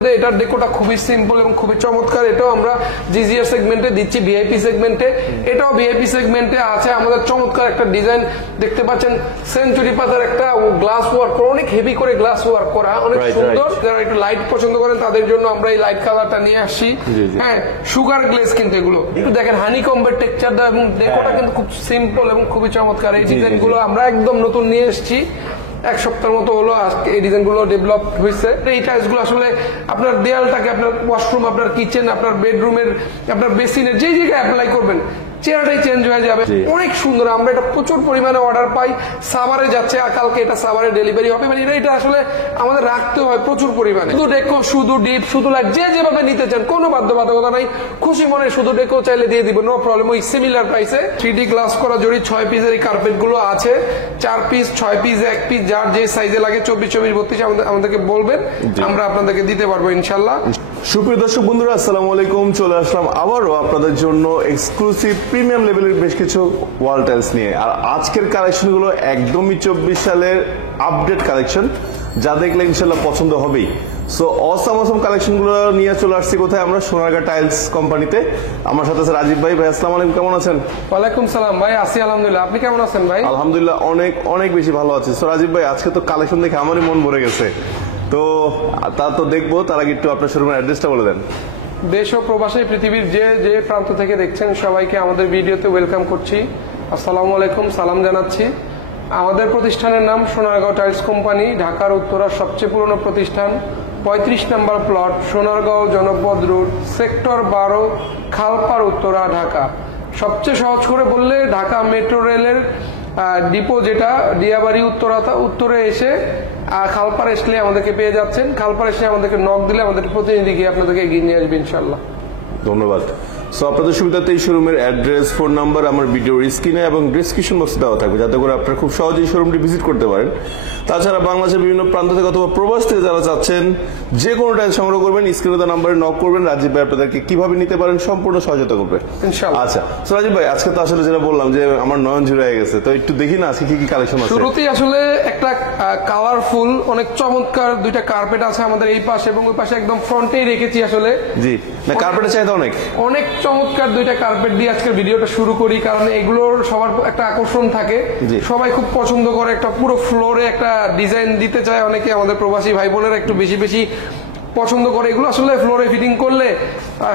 এটার ডেকোটা খুবই সিম্পল এবং খুবই চমৎকার। এটাও আমরা জিজিআর সেগমেন্টে দিচ্ছি, ভিআইপি সেগমেন্টে। এটাও ভিআইপি সেগমেন্টে আছে আমাদের চমৎকার একটা ডিজাইন দেখতে পাচ্ছেন, সেঞ্চুরি পাতার একটা গ্লাস ওয়ার্ক করা, অনেক হেভি করে গ্লাস ওয়ার্ক করা, অনেক সুন্দর। যারা একটু লাইট পছন্দ করেন তাদের জন্য আমরা এই লাইট কালারটা নিয়ে আসছি। হ্যাঁ, সুগার গ্লেজ কিন্তু এগুলো একটু দেখেন হানি কম্বের টেক্সচার দেওয়া এবং ডেকোটা কিন্তু খুব সিম্পল এবং খুবই চমৎকার। এই ডিজাইন গুলো আমরা একদম নতুন নিয়ে এসেছি, এক সপ্তাহের মতো হলো আজকে এই ডিজাইন গুলো ডেভেলপ হয়েছে। এই টাইলস গুলো আসলে আপনার দেয়ালটাকে, আপনার ওয়াশরুম, আপনার কিচেন, আপনার বেডরুমের, আপনার বেসিনের যে জায়গায় অ্যাপ্লাই করবেন চেহারাটাই চেঞ্জ হয়ে যাবে। অনেক সুন্দর। আমরা এটা প্রচুর পরিমাণে অর্ডার পাই, সাভারে যাচ্ছে, কালকে এটা সাভারে ডেলিভারি হবে। মানে এটা আসলে আমাদের রাখতে হয় প্রচুর পরিমাণে। শুধু ডেকো, শুধু ডিপ, শুধু লাইট, যে যেভাবে নিতে চান কোনো বাধ্যবাধকতা নাই। খুশি মনে শুধু ডেকো চাইলে দিয়ে দিব, নো প্রবলেম। ওই সিমিলার প্রাইসে 3D গ্লাস করা জড়ি 6 পিসের এই কার্পেট গুলো আছে, 4 পিস, 6 পিস, 1 পিস, যার যে সাইজে লাগে 24, 24, 32 আমাদেরকে বলবেন, আমরা আপনাদেরকে দিতে পারবো ইনশাল্লাহ। সুপ্রিয় দর্শক বন্ধুরা, আসসালামু আলাইকুম। চলে আসলাম আবারও আপনাদের জন্য এক্সক্লুসিভ প্রিমিয়াম লেভেলের বেশ কিছু ওয়াল টাইলস নিয়ে। আর আজকের কালেকশন গুলো একদমই 24 সালের আপডেট কালেকশন, যা দেখলে ইনশাল্লাহ পছন্দ হবেই। সো অসাম কালেকশন গুলো নিয়ে চলে আসছি কোথায়? আমরা সোনারগাঁ টাইলস কোম্পানিতে। আমার সাথে আছে রাজীব ভাই। ভাই আসসালামু আলাইকুম, কেমন আছেন? ওয়ালাইকুম সালাম ভাই, আছি আলহামদুলিল্লাহ। আপনি কেমন আছেন ভাই? আলহামদুলিল্লাহ অনেক অনেক বেশি ভালো আছি। সো রাজীব ভাই, আজকে তো কালেকশন দেখে আমারই মন ভরে গেছে। তো তা তো দেখবো, তার আগে একটু আপনার শোরুমের অ্যাড্রেসটা বলে দেন। দেশ ও প্রবাসী পৃথিবীর যে যে প্রান্ত থেকে দেখছেন সবাইকে আমাদের ভিডিওতে ওয়েলকাম করছি। আসসালামু আলাইকুম, সালাম জানাচ্ছি। আমাদের প্রতিষ্ঠানের নাম সোনারগাঁও টাইলস কোম্পানি, ঢাকার উত্তরার সবচেয়ে পুরনো প্রতিষ্ঠান। 35 number plot, Sonargaon Janapad road, sector 12, Khalpar, Uttara, Dhaka. সবচেয়ে সহজ করে বললে ঢাকা মেট্রো রেলের ডিপো, যেটা দিয়াবাড়ি উত্তরে এসে খালপাড় আসলে আমাদেরকে পেয়ে যাচ্ছেন। খালপাড় এসে আমাদেরকে নক দিলে আমাদের প্রতিনিধি গিয়ে আপনাদেরকে এগিয়ে নিয়ে আসবে ইনশাল্লাহ। ধন্যবাদ। সো আপনাদের সুবিধাতে এই শোরুমের অ্যাড্রেস, ফোন নাম্বার আমার ভিডিওর স্ক্রিনে এবং ডিসক্রিপশন বক্সে দেওয়া থাকবে, যাতে করে আপনারা খুব সহজেই শোরুমটি ভিজিট করতে পারেন। তাছাড়া বাংলাদেশের বিভিন্ন প্রান্ত থেকে অথবা প্রবাস থেকে যারা চাচ্ছেন যে কোনো টাইল সংগ্রহ করবেন, স্ক্রিনে দেওয়া নাম্বারে নক করবেন। রাজীব ভাই আপনাদেরকে কিভাবে নিতে পারেন সম্পূর্ণ সহায়তা করবে ইনশাআল্লাহ। আচ্ছা, সো রাজীব ভাই, আজকে তো আসলে যেটা বললাম যে আমার নয়ন জুড়ে হয়ে গেছে, তো একটু দেখি না আজকে কি কি কালেকশন আছে। শুরুতেই আসলে একটা কালারফুল অনেক চমৎকার দুইটা কার্পেট আছে আমাদের এই পাশে এবং ওই পাশে, একদম ফ্রন্টেই রেখেছি আসলে। জি, না কার্পেটের চাহিদা অনেক চমৎকার দুইটা কার্পেট দিয়ে আজকের ভিডিওটা শুরু করি, কারণ এগুলোর সবার একটা আকর্ষণ থাকে, সবাই খুব পছন্দ করে। একটা পুরো ফ্লোরে একটা ডিজাইন দিতে চায় অনেকে, আমাদের প্রবাসী ভাই বোনেরা একটু বেশি বেশি পছন্দ করে এগুলো। আসলে ফ্লোরে ফিটিং করলে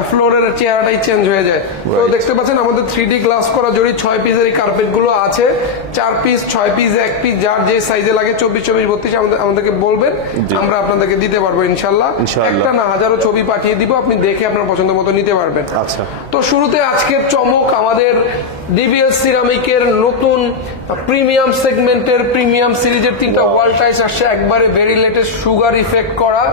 ফ্লোরের চেহারাটাই চেঞ্জ হয়ে যায়। তো দেখতে পাচ্ছেন আমাদের 3D গ্লাস করা জড়ি 6 পিসের এই কার্পেট গুলো আছে, 4 পিস, 6 পিস, 1 পিস, যার যে সাইজে লাগে 24, 24, 32 আমাদেরকে বলবেন, আমরা আপনাদেরকে দিতে পারবো ইনশাল্লাহ। একটা না হাজারো ছবি পাঠিয়ে দিব, আপনি দেখে আপনার পছন্দ মতো নিতে পারবেন। আচ্ছা, তো শুরুতে আজকের চমক, আমাদের ডিবিএল সিরামিকের নতুন প্রিমিয়াম সেগমেন্টের প্রিমিয়াম সিরিজের 3টা ওয়াল টাইলস আসছে, একবারে ভেরি লেটেস্ট সুগার ইফেক্ট করা।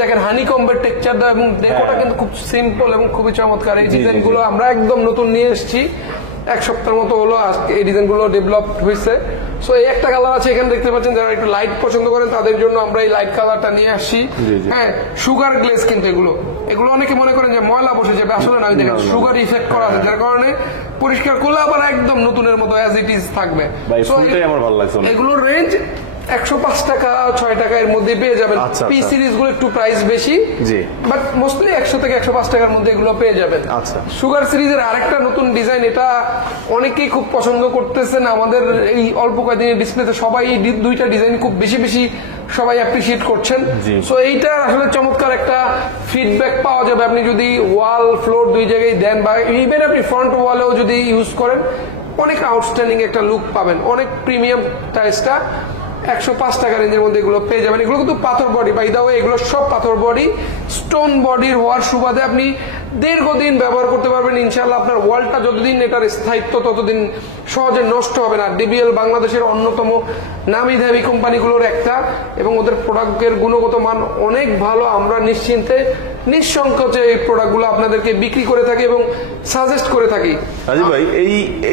দেখেন হানি কম্বের টেক্সচার দেওয়া এবং ডেকোটা কিন্তু খুব সিম্পল এবং খুবই চমৎকার। এই ডিজাইন গুলো আমরা একদম নতুন নিয়ে এসেছি, এক সপ্তাহের মতো হলো আজকে এই ডিজাইন গুলো ডেভেলপ হয়েছে। সো এই একটা কালার আছে এখানে দেখতে পাচ্ছেন, যারা একটু লাইট পছন্দ করেন তাদের জন্য আমরা এই লাইট কালারটা নিয়ে আসছি। হ্যাঁ, সুগার গ্লেজ কিন্তু এগুলো অনেকে মনে করেন যে ময়লা বসে যাবে, আসলে না, দেখেন সুগার ইফেক্ট করা আছে, যার কারণে পরিষ্কার করলে আবার একদম নতুনের মতো অ্যাজ ইট ইজ থাকবে। এগুলোর রেঞ্জ 105 টাকা, 6 টাকা এর মধ্যে পেয়ে যাবেন। পি সিরিজ গুলো একটু প্রাইস বেশি, বাট মোস্টলি 100 থেকে 105 টাকার মধ্যে এগুলো পেয়ে যাবেন। সুগার সিরিজের আরেকটা নতুন ডিজাইন, এটা অনেকেই খুব পছন্দ করতেছেন আমাদের এই অল্প কয়েকদিনের ডিসপ্লেতে। সবাই এই দুইটা ডিজাইন খুব বেশি বেশি সবাই অ্যাপ্রিসিয়েট করছেন। সো এইটা আসলে চমৎকার একটা ফিডব্যাক পাওয়া যাবে আপনি যদি ওয়াল ফ্লোর দুই জায়গায় দেন, বা ইভেন আপনি ফ্রন্ট ওয়ালেও যদি ইউজ করেন, অনেক আউটস্ট্যান্ডিং একটা লুক পাবেন। অনেক প্রিমিয়াম টাইলসটা 105 টাকা রেঞ্জের মধ্যে এগুলো পেয়ে যাবেন। এগুলো কিন্তু পাথর বডি, বাই দা ওয়ে এগুলো সব পাথর বডি, স্টোন বডির হওয়ার সুবাদে আপনি দীর্ঘদিন ব্যবহার করতে পারবেন ইনশাআল্লাহ। আপনার ওয়ালটা যতদিন এটার স্থায়িত্ব ততদিন সহজে নষ্ট হবে না। ডিবিএল বাংলাদেশের অন্যতম নামি দামি কোম্পানিগুলোর একটা, এবং ওদের প্রোডাক্টের গুণগত মান অনেক ভালো। আমরা নিশ্চিন্তে নিঃসংকোচে এই প্রোডাক্টগুলো আপনাদেরকে বিক্রি করে থাকি এবং সাজেস্ট করে থাকি। রাজীব ভাই,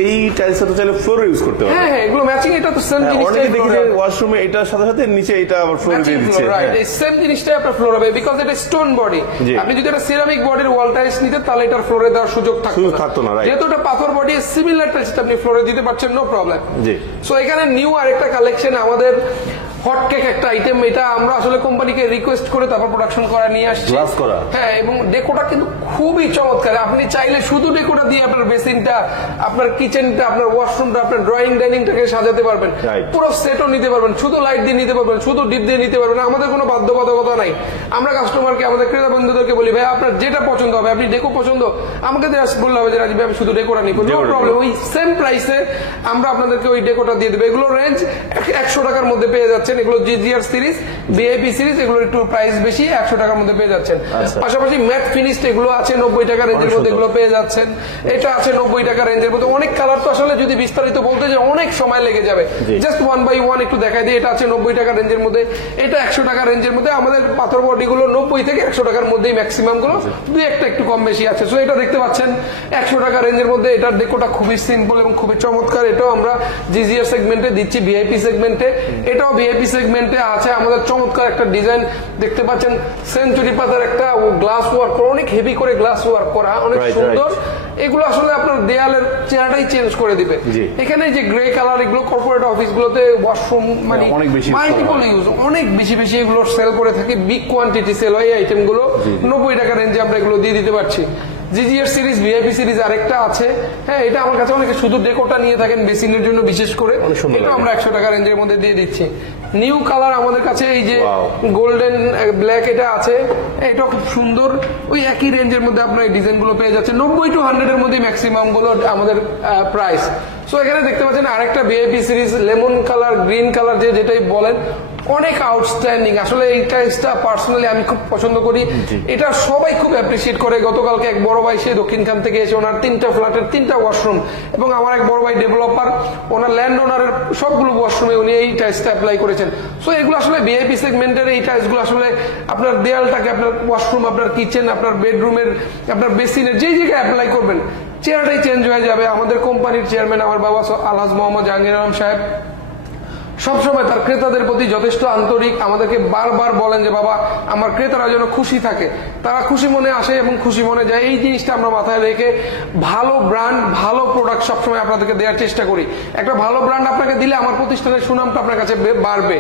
এই টাইলসটা তো চাইলে ফ্লোরে ইউজ করতে পারবেন। হ্যাঁ, এগুলো ম্যাচিং, এটা তো সেম জিনিসটাই দেখি যে ওয়াশরুমে এটার সাথে সাথে নিচে এটা আবার ফ্লোরে দিয়ে দিচ্ছে। রাইট, এই সেম জিনিসটাই আপনার ফ্লোরে হবে, বিকজ এটা স্টোন বডি। আপনি যদি এটা সিরামিক বডির ওয়াল টাইলস নিতেন তাহলে এটার ফ্লোরে দেওয়ার সুযোগ থাকতো না। যেহেতু এটা পাথর বডি, সিমিলার টাইলসটা আপনি ফ্লোরে দিতে পারছেন, নো প্রবলেম। সো এখানে নিউ আরেকটা কালেকশন আমাদের হটকেক একটা আইটেম, এটা আমরা আসলে কোম্পানিকে রিকোয়েস্ট করে তারপর প্রোডাকশন করা নিয়ে আসছি। গ্লাস করা, হ্যাঁ, এবং ডেকোটা কিন্তু খুবই চমৎকার। আপনি চাইলে শুধু ডেকোটা দিয়ে আপনার বেসিনটা, আপনার কিচেনটা, আপনার ওয়াশরুমটা, আপনার ড্রয়িং ডাইনিংটাকে সাজাতে পারবেন, পুরো সেটও নিতে পারবেন, শুধু লাইট দিয়ে নিতে পারবেন, শুধু ডিপ দিয়ে নিতে পারবেন। আমাদের কোনো বাধ্যবাধকতা নাই। আমরা কাস্টমারকে, আমাদের ক্রেতা বন্ধুদেরকে বলি, ভাই আপনার যেটা পছন্দ হবে, আপনি ডেকো পছন্দ আমাকে বললে হবে যে রাজীব আমি শুধু ডেকোটা নিব, নো প্রবলেম। ওই সেম প্রাইসে আমরা আপনাদেরকে ওই ডেকোটা দিয়ে দেবো। এগুলো রেঞ্জ 100 টাকার মধ্যে পেয়ে যাচ্ছেন। এগুলো জিজিআর সিরিজ, ভিআইপি সিরিজ, এগুলোর একটু প্রাইস বেশি, 100 টাকার মধ্যে পেয়ে যাচ্ছেন। পাশাপাশি ম্যাট ফিনিশড এগুলো আছে 90 টাকা রেঞ্জের মধ্যে, এগুলো পেয়ে যাচ্ছেন। এটা আছে 90 টাকা রেঞ্জের মধ্যে। অনেক কালার তো আসলে যদি বিস্তারিত বলতে যে অনেক সময় লেগে যাবে, জাস্ট 1 বাই 1 একটু দেখাই দিই। এটা আছে 90 টাকা রেঞ্জের মধ্যে, এটা 100 টাকা রেঞ্জের মধ্যে। আমাদের পাথর বডি গুলো 90 থেকে 100 টাকার মধ্যেই ম্যাক্সিমাম গুলো, দুই একটা একটু কম বেশি আছে। সো এটা দেখতে পাচ্ছেন 100 টাকা রেঞ্জের মধ্যে। এটার ডেকোটা খুবই সিম্পল এবং খুবই চমৎকার। এটাও আমরা জিজিআর সেগমেন্টে দিচ্ছি, ভিআইপি সেগমেন্টে। এটাও ভিআইপি সেগমেন্টে আছে। আমাদের চমৎকার একটা ডিজাইন দেখতে পাচ্ছেন, সেঞ্চুরি পাতার একটা গ্লাস ওয়ার্ক, অনেক হেভি করে গ্লাস ওয়ার্ক করা, অনেক সুন্দর। এগুলো আসলে আপনার দেয়ালের চেহারাটাই চেঞ্জ করে দিবে। এখানে যে গ্রে কালার, এগুলো কর্পোরেট অফিস গুলোতে ওয়াশরুম মানে মাল্টিপল ইউজ, অনেক বেশি বেশি এগুলো সেল করে থাকে, বিগ কোয়ান্টিটি সেল হয় এই আইটেম গুলো। 90 টাকা রেঞ্জে আমরা এগুলো দিয়ে দিতে পারছি। জিজিআর সিরিজ, ভিআইপি সিরিজ আরেকটা আছে। হ্যাঁ, এটা আমার কাছে অনেকে শুধু ডেকোটা নিয়ে থাকেন বেসিনের জন্য বিশেষ করে, এটা আমরা 100 টাকা রেঞ্জের মধ্যে দিয়ে দিচ্ছি। নিউ কালার আমাদের কাছে এই যে গোল্ডেন ব্ল্যাক, এটা আছে, এটা খুব সুন্দর। ওই একই রেঞ্জের মধ্যে আপনার এই ডিজাইন গুলো পেয়ে যাচ্ছে। 90 to 100 এর মধ্যে ম্যাক্সিমাম গুলো আমাদের প্রাইস। সো এখানে দেখতে পাচ্ছেন আরেকটা VIP series, lemon colour, green colour, যেটাই বলেন, অনেক আউটস্ট্যান্ডিং। আসলে এই টাইসটা পার্সোনালি আমি খুব পছন্দ করি, এটা সবাই খুব অ্যাপ্রিসিয়েট করে। গতকালকে এক বড় ভাই, সে দক্ষিণখান থেকে এসে, ওনার 3টা ফ্ল্যাটের 3টা ওয়াশরুম, এবং আমার এক বড় ভাই ডেভেলপার, ওনার ল্যান্ড ওনারের সবগুলো ওয়াশরুমে উনি এই টাইসটা অ্যাপ্লাই করেছেন। সো এগুলো আসলে ভিআইপি সেগমেন্টের এই টাইসগুলো আসলে আপনার দেয়ালটাকে, আপনার ওয়াশরুম, আপনার কিচেন, আপনার বেডরুমের, আপনার বেসিনের যেই জায়গায় অ্যাপ্লাই করবেন, চেহারাটাই চেঞ্জ হয়ে যাবে। আমাদের কোম্পানির চেয়ারম্যান আমার বাবা আলহাজ মোহাম্মদ জাহাঙ্গীর আলম সাহেব সবসময় তার ক্রেতাদের প্রতি যথেষ্ট আন্তরিক। আমাদেরকে বারবার বলেন যে বাবা আমার ক্রেতারা যেন খুশি থাকে, তারা খুশি মনে আসে এবং খুশি মনে যায়। এই জিনিসটা আমরা মাথায় রেখে ভালো ব্র্যান্ড, ভালো প্রোডাক্ট সবসময় আপনাদেরকে দেওয়ার চেষ্টা করি। একটা ভালো ব্র্যান্ড আপনাকে দিলে আমার প্রতিষ্ঠানের সুনামটা আপনার কাছে বাড়বে,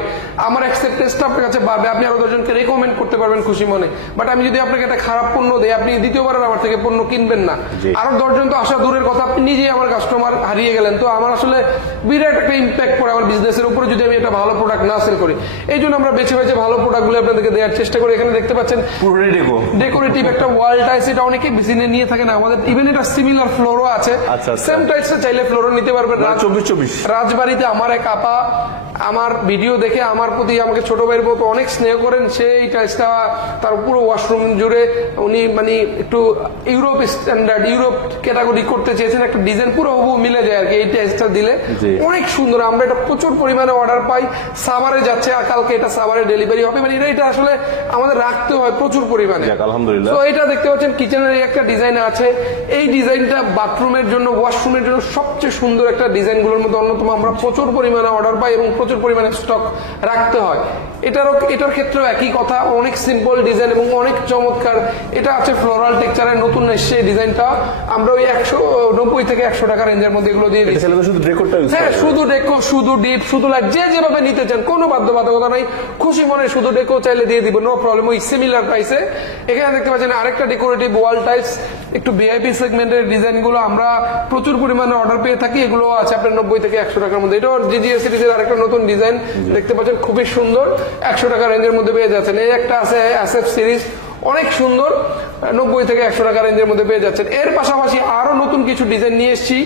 আমার অ্যাকসেপ্টেন্সটা আপনার কাছে বাড়বে, আপনি আরো 10 জনকে রেকমেন্ড করতে পারবেন খুশি মনে। বাট আমি যদি আপনাকে একটা খারাপ পণ্য দেই, আপনি দ্বিতীয়বার আমার থেকে পণ্য কিনবেন না। আরো 10 জন তো আসা দূরের কথা, আপনি নিজেই আমার কাস্টমার হারিয়ে গেলেন। তো আমার আসলে বিরাট একটা ইম্প্যাক্ট পড়ে আমার বিজনেসের উপরে যদি আমি একটা ভালো প্রোডাক্ট না সেল করি। এই জন্য আমরা বেছে বেছে ভালো প্রোডাক্ট গুলো আপনাদেরকে দেওয়ার চেষ্টা করি। এখানে দেখতে পাচ্ছেন ডেকোরেটিভ একটা ওয়াল টাইস, এটা অনেকে বেসিনে নিয়ে থাকেন আমাদের। ইভেন এটা সিমিলার ফ্লোরও আছে, সেম টাইপসে চাইলে ফ্লোরও নিতে পারবেন। রাজবাড়িতে আমার এক আপা আমার ভিডিও দেখে আমার প্রতি, আমাকে ছোট ভাইয়ের মতো অনেক স্নেহ করেন। সেই টাইসটা তার পুরো ওয়াশরুম জুড়ে উনি মানে একটু ইউরোপ স্ট্যান্ডার্ড, ইউরোপ ক্যাটাগরি করতে চেয়েছেন। একটা ডিজাইন পুরো হুবহু মিলে যায় আর কি এই টাইসটা দিলে, অনেক সুন্দর। আমরা এটা প্রচুর পরিমাণে অর্ডার পাই, সাভারে যাচ্ছে, আর কালকে এটা সাভারে ডেলিভারি হবে। মানে এটা আসলে আমাদের রাখতে হয় প্রচুর পরিমাণে, আলহামদুলিল্লাহ। তো এটা দেখতে পাচ্ছেন কিচেনের একটা ডিজাইন আছে। এই ডিজাইনটা বাথরুমের জন্য, ওয়াশরুমের জন্য সবচেয়ে সুন্দর একটা ডিজাইন গুলোর মধ্যে অন্যতম। আমরা প্রচুর পরিমাণে অর্ডার পাই এবং প্রচুর পরিমাণে স্টক রাখতে হয়। এটার ক্ষেত্রেও একই কথা, অনেক সিম্পল ডিজাইন এবং অনেক চমৎকার। এটা আছে ফ্লোরাল টেক্সচারের, নতুন এসছে এই ডিজাইনটা। আমরা ওই 190 থেকে 100 টাকা রেঞ্জের মধ্যে এগুলো দিয়ে দিচ্ছি। হ্যাঁ, শুধু ডেকো, শুধু ডিপ, শুধু লাইট, যে যেভাবে নিতে চান, কোনো বাধ্যবাধকতা নাই। খুশি মনে শুধু ডেকো চাইলে দিয়ে দিব, নো প্রবলেম, ওই সিমিলার প্রাইসে। এখানে দেখতে পাচ্ছেন আরেকটা ডেকোরেটিভ ওয়াল টাইপস, একটু ভিআইপি সেগমেন্টের ডিজাইন গুলো আমরা প্রচুর পরিমাণে অর্ডার পেয়ে থাকি। এগুলো আছে আপনার 90 থেকে 100 টাকার মধ্যে। এটাও জিজিএস সিরিজের আরেকটা নতুন ডিজাইন দেখতে পাচ্ছেন, খুবই সুন্দর, 100 টাকা রেঞ্জের মধ্যে পেয়ে যাচ্ছেন। এই একটা আছে এসএফ সিরিজ, অনেক সুন্দর, 90 থেকে 100 টাকা রেঞ্জের মধ্যে পেয়ে যাচ্ছেন। এর পাশাপাশি আরো নতুন কিছু ডিজাইন নিয়ে এসেছি।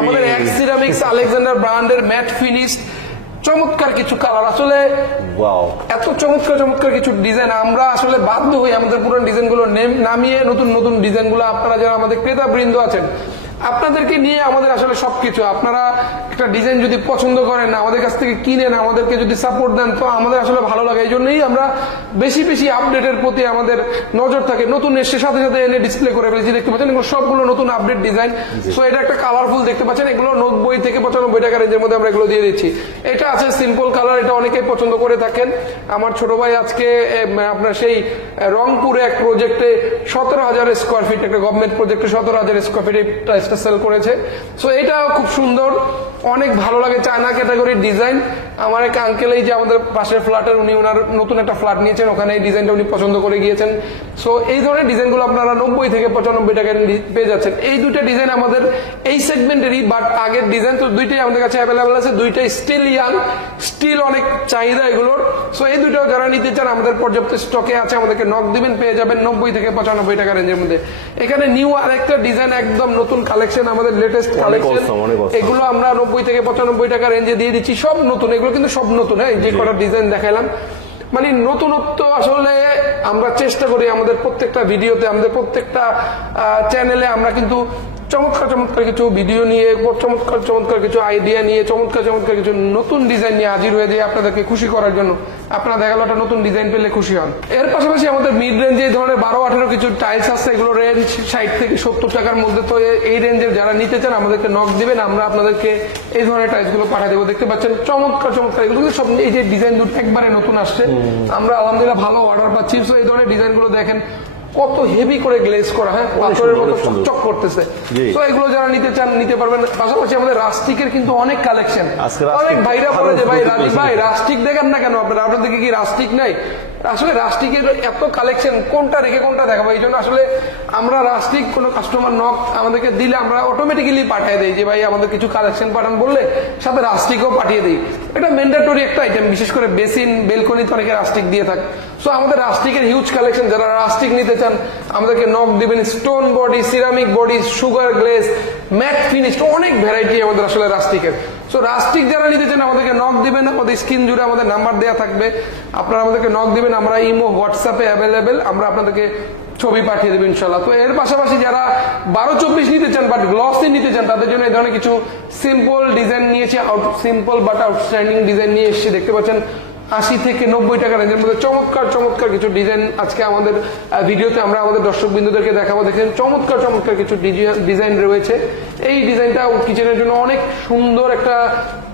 আমাদের এক্স সিরামিক্স আলেকজান্ডার ব্র্যান্ডের ম্যাট ফিনিশ, চমৎকার কিছু কালার, আসলে এত চমৎকার চমৎকার কিছু ডিজাইন। আমরা আসলে বাধ্য হই আমাদের পুরান ডিজাইন গুলো নামিয়ে নতুন নতুন ডিজাইন গুলো, আপনারা যারা আমাদের ক্রেতা বৃন্দ আছেন, আপনাদেরকে নিয়ে আমাদের আসলে সবকিছু। আপনারা একটা ডিজাইন যদি পছন্দ করেন, আমাদের কাছ থেকে কিনেন, আমাদেরকে যদি সাপোর্ট দেন, তো আমাদের আসলে ভালো লাগে। এই জন্যই আমরা বেশি বেশি আপডেটের প্রতি আমাদের নজর থাকে। নতুন এসে সাথে সাথে এনে ডিসপ্লে করে ফেলেছি, দেখতে পাচ্ছেন এগুলো সবগুলো নতুন আপডেট ডিজাইন। সো এটা একটা কালারফুল দেখতে পাচ্ছেন, এগুলো 90 থেকে 95 টাকা রেঞ্জের মধ্যে আমরা এগুলো দিয়ে দিচ্ছি। এটা আছে সিম্পল কালার, এটা অনেকেই পছন্দ করে থাকেন। আমার ছোট ভাই আজকে আপনার সেই রংপুরে এক প্রজেক্টে 17,000 স্কোয়ার ফিট, একটা গভর্নমেন্ট প্রজেক্টে 17,000 স্কোয়ার ফিট সেল করেছে। সো এটা খুব সুন্দর, অনেক ভালো লাগে, চায়না ক্যাটাগরির ডিজাইন। আমার এক আঙ্কেল এই যে আমাদের পাশের ফ্ল্যাটের উনি ওনার নতুন একটা ফ্ল্যাট নিয়েছেন, ওখানে এই ডিজাইনটা উনি পছন্দ করে গিয়েছেন। সো এই ধরনের ডিজাইনগুলো আপনারা 90 থেকে 95 টাকায় পেয়ে যাচ্ছেন। এই দুইটা ডিজাইন আমাদের এই সেগমেন্টেরই, বাট আগের ডিজাইন তো দুইটাই আমাদের কাছে অ্যাভেলেবেল আছে, দুইটাই স্টিল ইয়াং, স্টিল অনেক চাহিদা এগুলোর। সো এই দুইটাও যারা নিতে চান আমাদের পর্যাপ্ত স্টকে আছে, আমাদেরকে নক দিবেন, পেয়ে যাবেন 90 থেকে 95 টাকা রেঞ্জের মধ্যে। এখানে নিউ আরেকটা ডিজাইন, একদম নতুন কালেকশন, আমাদের লেটেস্ট কালেকশন, এগুলো আমরা 90 থেকে 95 টাকা রেঞ্জে দিয়ে দিচ্ছি। সব নতুন, এগুলো কিন্তু সব নতুন। হ্যাঁ, যে কটা ডিজাইন দেখাইলাম মানে নতুনত্ব আসলে আমরা চেষ্টা করি আমাদের প্রত্যেকটা ভিডিওতে, আমাদের প্রত্যেকটা চ্যানেলে আমরা কিন্তু চমৎকার চমৎকার কিছু ভিডিও নিয়ে, চমৎকার চমৎকার কিছু আইডিয়া নিয়ে, চমৎকার চমৎকার কিছু নতুন ডিজাইন নিয়ে হাজির হয়ে যায় আপনাদেরকে খুশি করার জন্য। আপনারা দেখালো একটা নতুন ডিজাইন পেলে খুশি হন। এর পাশাপাশি আমাদের মিড রেঞ্জে এই ধরনের 12-18 কিছু টাইলস আছে, এগুলো রেঞ্জ 60 থেকে 70 টাকার মধ্যে। তো এই রেঞ্জের যারা নিতে চান আমাদেরকে নক দিবেন, আমরা আপনাদেরকে এই ধরনের টাইলস গুলো পাঠিয়ে দেবো। দেখতে পাচ্ছেন চমৎকার চমৎকার, এগুলো সব এই যে ডিজাইন দুটো একবারে নতুন আসছে, আমরা আলহামদুলিল্লাহ ভালো অর্ডার পাচ্ছি। তো এই ধরনের ডিজাইন গুলো দেখেন কত হেভি করে গ্লেজ করা, হ্যাঁ, পাথরের মতো চকচক করতেছে। তো এগুলো যারা নিতে চান নিতে পারবেন। পাশাপাশি আমাদের রাস্টিকের কিন্তু অনেক কালেকশন, অনেক ভাইরা বলে যে ভাই রাজীব ভাই রাস্টিক দেখেন না কেন আপনারা, আপনাদেরকে কি রাস্টিক নাই? আসলে রাস্টিকের এত কালেকশন, কোনটা রেখে কোনটা দেখাবো, এই জন্য আসলে আমরা রাস্টিক কোনো কাস্টমার নক আমাদেরকে দিলে আমরা অটোমেটিক্যালি পাঠিয়ে দিই যে ভাই আমাদের কিছু কালেকশন পাঠান বললে সাথে রাস্টিকও পাঠিয়ে দিই। এটা ম্যান্ডেটরি একটা আইটেম, বিশেষ করে বেসিন বেলকনিতে অনেকে রাস্টিক দিয়ে থাকে। সো আমাদের রাস্টিকের হিউজ কালেকশন, যারা রাস্টিক নিতে চান আমাদেরকে নক দিবেন। Stone body, ceramic body, sugar glaze, matt finished, অনেক ভ্যারাইটি আমাদের আসলে রাস্টিকের। সো রাস্টিক যারা নিতে চান আমাদেরকে নক দিবেন, আমাদের স্ক্রিন জুড়ে আমাদের নাম্বার দেওয়া থাকবে, আপনারা আমাদেরকে নক দিবেন, আমরা ইমো হোয়াটসঅ্যাপে অ্যাভেলেবেল, আমরা আপনাদেরকে ছবি পাঠিয়ে দেবেন ইনশাল্লাহ। তো এর পাশাপাশি যারা 12-24 নিতে চান বাট গ্লসি নিতে চান তাদের জন্য এই ধরনের কিছু সিম্পল ডিজাইন নিয়েছি, সিম্পল বাট আউটস্ট্যান্ডিং ডিজাইন নিয়ে এসেছি। দেখতে পাচ্ছেন 80 থেকে 90 টাকা রেঞ্জের মধ্যে চমৎকার চমৎকার কিছু ডিজাইন আজকে আমাদের ভিডিওতে আমরা আমাদের দর্শক বিন্দুদেরকে দেখাবো। দেখেন চমৎকার চমৎকার কিছু ডিজাইন রয়েছে। এই ডিজাইনটা কিচেনের জন্য অনেক সুন্দর একটা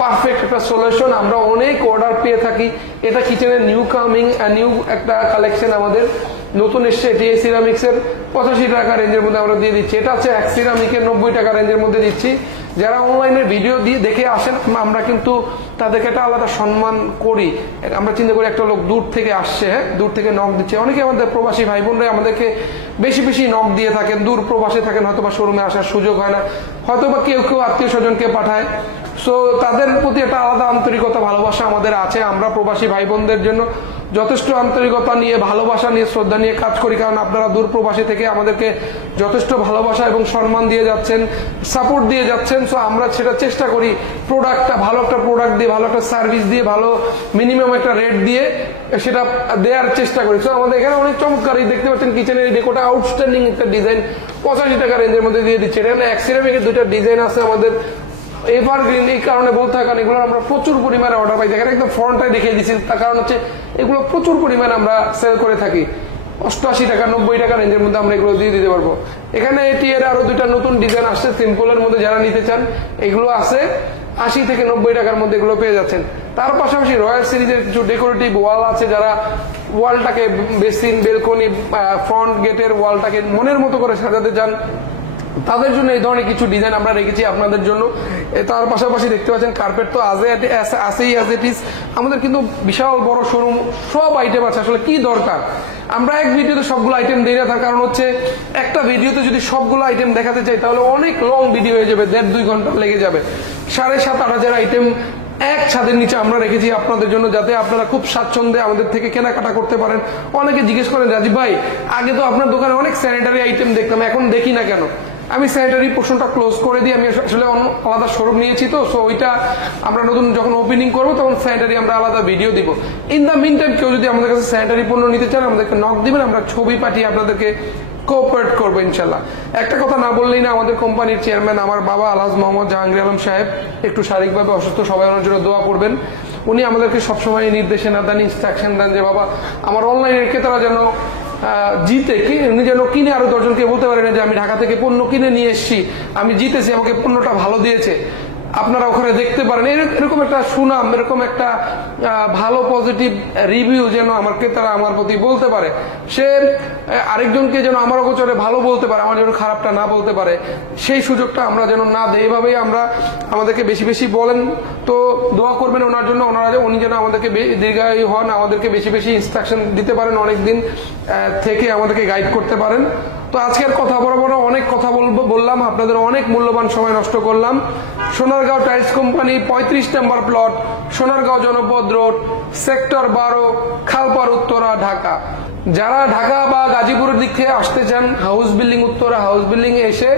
পারফেক্ট একটা সলিউশন। আমরা অনেক অর্ডার পেয়ে থাকি। এটা কিচেনের নিউ কামিং নিউ একটা কালেকশন আমাদের নতুন এসছে। এটি সিরামিক্স এর 85 টাকা রেঞ্জের মধ্যে আমরা দিয়ে দিচ্ছি। এটা হচ্ছে এক সিরামিকের 90 টাকা রেঞ্জের মধ্যে দিচ্ছি। যারা অনলাইনে ভিডিও দিয়ে দেখে আসেন আমরা কিন্তু তাদেরকে একটা আলাদা সম্মান করি। আমরা চিন্তা করি একটা লোক দূর থেকে আসছে, হ্যাঁ, দূর থেকে নক দিচ্ছে। অনেকে আমাদের প্রবাসী ভাই বোনরা আমাদেরকে বেশি বেশি নক দিয়ে থাকেন, দূর প্রবাসে থাকেন, হয়তো বা শোরুমে আসার সুযোগ হয় না, হয়তো বা কেউ কেউ আত্মীয় স্বজনকে পাঠায়। সো তাদের প্রতি একটা আলাদা আন্তরিকতা ভালোবাসা আমাদের আছে। আমরা প্রবাসী ভাই বোনদের জন্য যথেষ্ট আন্তরিকতা নিয়ে, ভালোবাসা নিয়ে, শ্রদ্ধা নিয়ে কাজ করি, কারণ আপনারা দূর প্রবাসী থেকে আমাদেরকে যথেষ্ট ভালোবাসা এবং সম্মান দিয়ে যাচ্ছেন, সাপোর্ট দিয়ে যাচ্ছেন। সো আমরা সেটা চেষ্টা করি প্রোডাক্টটা ভালো একটা প্রোডাক্ট দিয়ে, ভালো একটা সার্ভিস দিয়ে, ভালো মিনিমাম একটা রেট দিয়ে সেটা দেওয়ার চেষ্টা করি। সো আমাদের এখানে অনেক চমৎকার দেখতে পাচ্ছেন কিচেনের এই ডেকোটা আউটস্ট্যান্ডিং একটা ডিজাইন 85 টাকা রেঞ্জের মধ্যে দিয়ে দিচ্ছে। এখানে এক সিরামিকের 2টা ডিজাইন আছে আমাদের এভারগ্রিন, এই কারণে বলতে হয় কারণ এগুলো আমরা প্রচুর পরিমাণে অর্ডার পাই। দেখেন একদম ফ্রন্টটাই দেখিয়ে দিচ্ছি, তার কারণ হচ্ছে এগুলো প্রচুর পরিমাণে আমরা সেল করে থাকি। 88 টাকা 90 টাকা রেঞ্জের মধ্যে আমরা এগুলো দিয়ে দিতে পারবো। এখানে এটি এর আরো 2টা নতুন ডিজাইন আসছে সিম্পলের মধ্যে, যারা নিতে চান এগুলো আছে 80 থেকে 90 টাকার মধ্যে এগুলো পেয়ে যাচ্ছেন। তার পাশাপাশি রয়্যাল সিরিজের কিছু ডেকোরেটিভ ওয়াল আছে, যারা ওয়ালটাকে বেসিন বেলকনি ফ্রন্ট গেটের ওয়ালটাকে মনের মতো করে সাজাতে চান তাদের জন্য এই ধরনের কিছু ডিজাইন আমরা রেখেছি আপনাদের জন্য। তার পাশাপাশি দেখতে পাচ্ছেন কার্পেট তো আসেই অ্যাজ ইট ইজ। আমাদের কিন্তু বিশাল বড় শোরুম, সব আইটেম আছে। আসলে কি দরকার, আমরা এক ভিডিওতে সবগুলো আইটেম দিই না, তার কারণ হচ্ছে একটা ভিডিওতে যদি সবগুলো আইটেম দেখাতে চাই তাহলে অনেক লং ভিডিও হয়ে যাবে, 1.5-2 ঘন্টা লেগে যাবে। 7,500-8,000 আইটেম এক ছাদের নিচে আমরা রেখেছি আপনাদের জন্য, যাতে আপনারা খুব স্বাচ্ছন্দ্যে আমাদের থেকে কেনাকাটা করতে পারেন। অনেকে জিজ্ঞেস করেন রাজীব ভাই আগে তো আপনার দোকানে অনেক স্যানিটারি আইটেম দেখতাম, এখন দেখি না কেন? আমি স্যানিটারি পোর্শনটা ক্লোজ করে দিই। আমি আসলে আলাদা শোরুম নিয়েছি, তো সো ওইটা আমরা নতুন যখন ওপেনিং করবো তখন স্যানিটারি আমরা আলাদা ভিডিও দিব। ইন দ্য মিন টাইম কেউ যদি আমাদের কাছে স্যানিটারি পণ্য নিতে চান আমাদেরকে নক দিবেন, আমরা ছবি পাঠিয়ে আপনাদেরকে কোঅপারেট করবো ইনশাল্লাহ। একটা কথা না বললেই না, আমাদের কোম্পানির চেয়ারম্যান আমার বাবা আলহাজ মোহাম্মদ জাহাঙ্গীর আলম সাহেব একটু শারীরিকভাবে অসুস্থ, সবাই ওনার জন্য দোয়া করবেন। উনি আমাদেরকে সবসময় নির্দেশনা দেন, ইনস্ট্রাকশন দেন যে বাবা আমার অনলাইনের ক্রেতারা যেন জিতে উনি যেন কিনে আরো 10 জনকে বলতে পারেন যে আমি ঢাকা থেকে পণ্য কিনে নিয়ে এসেছি, আমি জিতেছি, আমাকে পণ্যটা ভালো দিয়েছে। আপনারা ওখানে দেখতে পারেন। এরকম একটা সুনাম, এরকম একটা ভালো পজিটিভ রিভিউ যেন আমার ক্রেতারা আমার প্রতি বলতে পারে, সে আরেকজনকে যেন আমার অগোচরে ভালো বলতে পারে, আমার যেন খারাপটা না বলতে পারে, সেই সুযোগটা আমরা যেন না দেই। এভাবেই আমরা আমাদেরকে বেশি বেশি বলেন, তো দোয়া করবেন ওনার জন্য, উনি যেন আমাদেরকে দীর্ঘায়ু হন, আমাদেরকে বেশি বেশি ইনস্ট্রাকশন দিতে পারেন, অনেকদিন থেকে আমাদেরকে গাইড করতে পারেন। তো আজকের কথা বরাবর অনেক কথা বললাম, আপনাদের অনেক মূল্যবান সময় নষ্ট করলাম। Sonargaon tiles company 35 number plot, Sonargaon Janapad road, sector 12, Khalpar Uttara, Dhaka. যারা ঢাকা বা গাজীপুরের দিক থেকে আসতে চান, house building Uttara house building এ এসে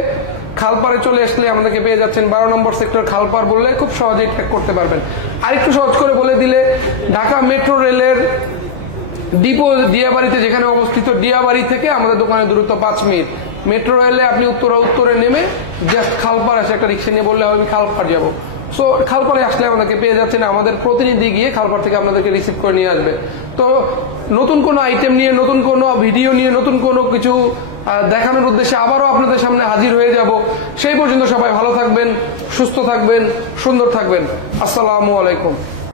খালপাড়ে চলে আসলে আমাদেরকে পেয়ে যাচ্ছেন। 12 নম্বর সেক্টর খালপাড় বললে খুব সহজেই ট্র্যাক করতে পারবেন। আরেকটু সহজ করে বলে দিলে, ঢাকা মেট্রো রেলের ডিপো দিয়াবাড়িতে যেখানে অবস্থিত, দিয়াবাড়ি থেকে আমাদের দোকানের দূরত্ব 5 মিনিট। মেট্রো রেলে আপনি উত্তরে নেমে জাস্ট খালপাড় আসে একটা রিক্সা নিয়ে বললে আমি খালপাড় যাবো, সো খালপাড়ে আসলে আমাদেরকে পেয়ে যাচ্ছেন। আমাদের প্রতিনিধি গিয়ে খালপাড় থেকে আপনাদেরকে রিসিভ করে নিয়ে আসবে। তো নতুন কোনো আইটেম নিয়ে, নতুন কোনো ভিডিও নিয়ে, নতুন কোনো কিছু দেখানোর উদ্দেশ্যে আবারও আপনাদের সামনে হাজির হয়ে যাব। সেই পর্যন্ত সবাই ভালো থাকবেন, সুস্থ থাকবেন, সুন্দর থাকবেন। আসসালামু আলাইকুম।